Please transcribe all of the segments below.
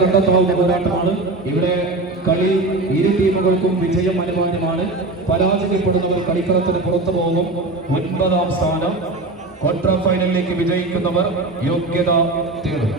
കണ്ടെത്തുന്ന പോരാട്ടമാണ്. ഇവിടെ കളി ഇരു ടീമുകൾക്കും വിജയം അനിവാര്യമാണ്. പരാജയപ്പെടുന്നവർ കളിക്കളത്തിന് പുറത്തു പോകും. 9ാം സ്ഥാനം. ക്വാർട്ടർ ഫൈനലിലേക്ക് വിജയിക്കുന്നവർ യോഗ്യത തേടും.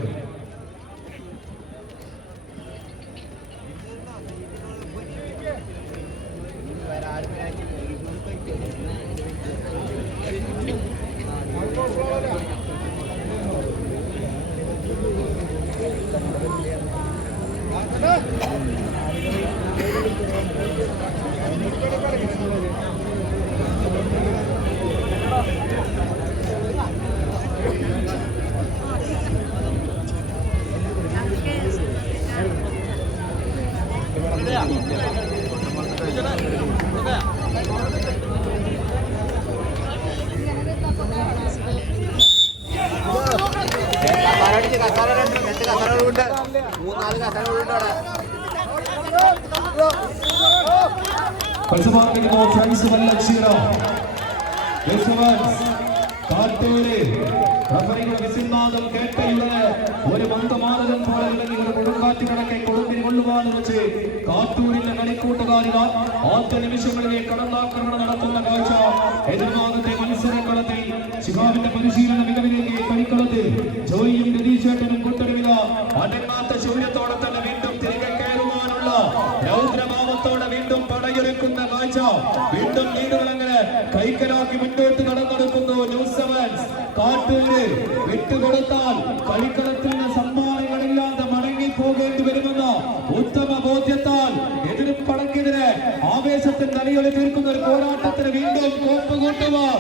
ഫ്രണ്ട്സ് വല്ലച്ചീറ കാട്ടൂര് റഫറിയുടെ വിസിൽനാദം കേട്ടയുടനെ ഒരു മന്ദമാനതം പോലെ ഇറങ്ങി ഒരു കൊടുങ്കാറ്റ് കണക്കെ കൊടുമ്പിന് കൊള്ളുവാൻ വെച്ച് കാട്ടൂരിന്റെ കളിക്കൂട്ടുകാരിമാർ ആദ്യ നിമിഷങ്ങളിലെ കടന്നാക്രമണം നടത്തുന്ന കാഴ്ച. എതിർഭാഗത്തെ മത്സരക്കളത്തിൽ ശിഹാബിന്റെ പരിശീലന മികവിലേക്ക് കളിക്കളത്തിൽ ജോയിയും രതീഷേട്ടനും കൂട്ടരുവില അടങ്ങാത്ത ശൗര്യത്തോടെ തന്നെ വീണ്ടും തിരികെ കയറുവാനുള്ള രൗദ്രഭാവത്തോടെ വീണ്ടും പടയൊരുക്കുന്ന കാഴ്ച. വീണ്ടും ലീഡുകളങ്ങനെ കൈക്കലാക്കി മുന്നോട്ട് കടന്നെടുക്കുന്നു ന്യൂസ് സെവൻസ്. കാട്ടൂര് വിട്ടുകൊടുത്താൽ കളിക്കളത്തിൽ നിന്ന് സമ്മാനങ്ങളില്ലാതെ മടങ്ങി പോകേണ്ടി വരുമെന്ന ഉത്തമ ബോധ്യത്താൽ എതിരും പടക്കെതിരെ ആവേശത്തിൽ നിലയൊളി തീർക്കുന്ന ഒരു പോരാട്ടത്തിന് വീണ്ടും കോപ്പ് കൂട്ടുവാൻ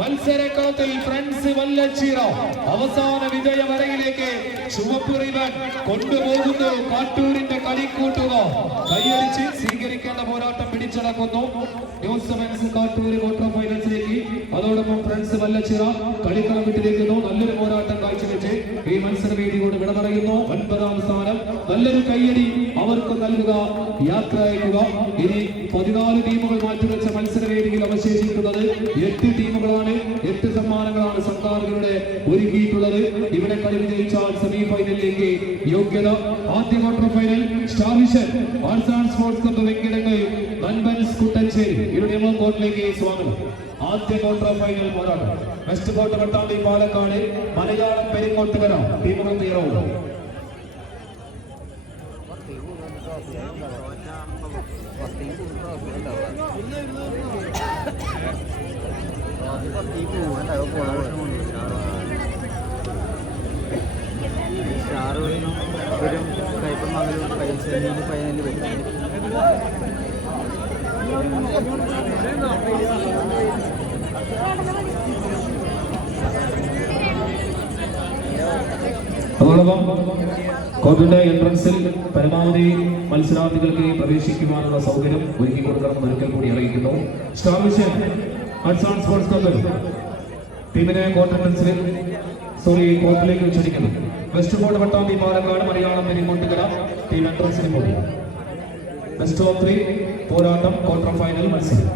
മത്സരക്കളത്തിൽ ഫ്രണ്ട്സ് വല്ലച്ചീറ അവസാന വിജയമരയിലേക്ക് ചുവപ്പ് റിബൺ കൊണ്ടുപോകുന്നു. കാട്ടൂരിന്റെ കളിക്കൂട്ടുക കൈയടിച്ച് സ്വീകരിക്കേണ്ട പോരാട്ടം പിടിച്ചടക്കുന്നു ന്യൂസ് സെവൻസ് കാട്ടൂര് ക്വാർട്ടർ ഫൈനൽസിലേക്ക്. അതോടൊപ്പം ഫ്രണ്ട്സ് വല്ലച്ചീറ കളിക്കളം വിട്ടിരിക്കുന്നു. നല്ലൊരു പോരാട്ടം കാഴ്ചവെച്ച് ഈ മത്സരവേദിയോട് വിട പറയുന്നു. 9ാം സ്ഥാനം. നല്ലൊരു കൈയടി അവർക്ക് നൽകുക, യാത്ര അയക്കുക. ഇനി 14 ടീമുകൾ മാറ്റിവെച്ച മത്സരവേദിയിൽ അവശേഷിക്കുന്നത് 8 ടീമുകളാണ്. 8 സമ്മാനങ്ങളാണ് സംഘാടകരുടെ ഒരുക്കിയിട്ടുള്ളത്. ഇവിടെ കളി വിജയിച്ചാൽ സെമി ഫൈനലിലേക്ക് യോഗ്യത. ആദ്യ quarter final Star Vision Arts and Sports Club Venkitangu Nanpans Kuttancheri ഇവിടെ കോർട്ടിലേക്ക് സ്വാഗതം. ആദ്യ ക്വാർട്ടർ ഫൈനൽ പോരാട്ടം വെസ്റ്റ് ഫോർട്ട് പട്ടാമ്പി പാലക്കാട് മലയാളം പെരിങ്ങോട്ടുകര ടീമുകൾ തീരവും. അതോടൊപ്പം കോർട്ടിന്റെ എൻട്രൻസിൽ പരമാവധി മത്സരാർത്ഥികൾക്ക് പ്രവേശിക്കുവാനുള്ള സൗകര്യം ഒരുക്കി കൊടുക്കണമെന്ന് ഒരിക്കൽ കൂടി അറിയിക്കുന്നു. Star Vision Arts and Sports Club ടീമിനെ കോർട്ടിലേക്ക് ക്ഷണിക്കുന്നു. West Fort Pattambi Palakkad Malayalam Peringottukara team എൻട്രൻസിന് പോകും. ബെസ്റ്റ് ഓഫ് 3 പോരാട്ടം ക്വാർട്ടർ ഫൈനൽ മത്സരം.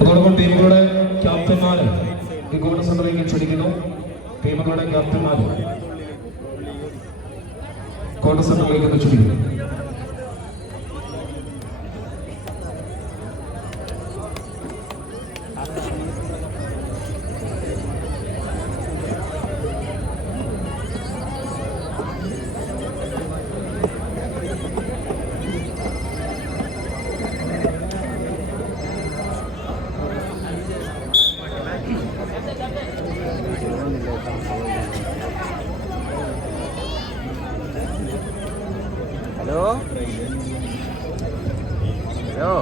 അതോടൊപ്പം ടീമുകളുടെ ക്യാപ്റ്റന്മാരെ ഈ ഗോൾ സെന്ററിലേക്ക് ക്ഷണിക്കുന്നു. ടീമുകളുടെ ക്യാപ്റ്റന്മാർ ക്വാർട്ടർ സെന്ററിലേക്ക് ചുരുങ്ങി. ഹലോ ഹലോ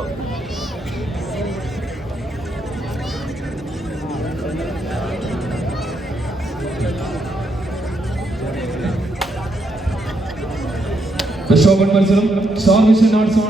മത്സരം സ്റ്റാർ വിഷൻ ആർട്സ്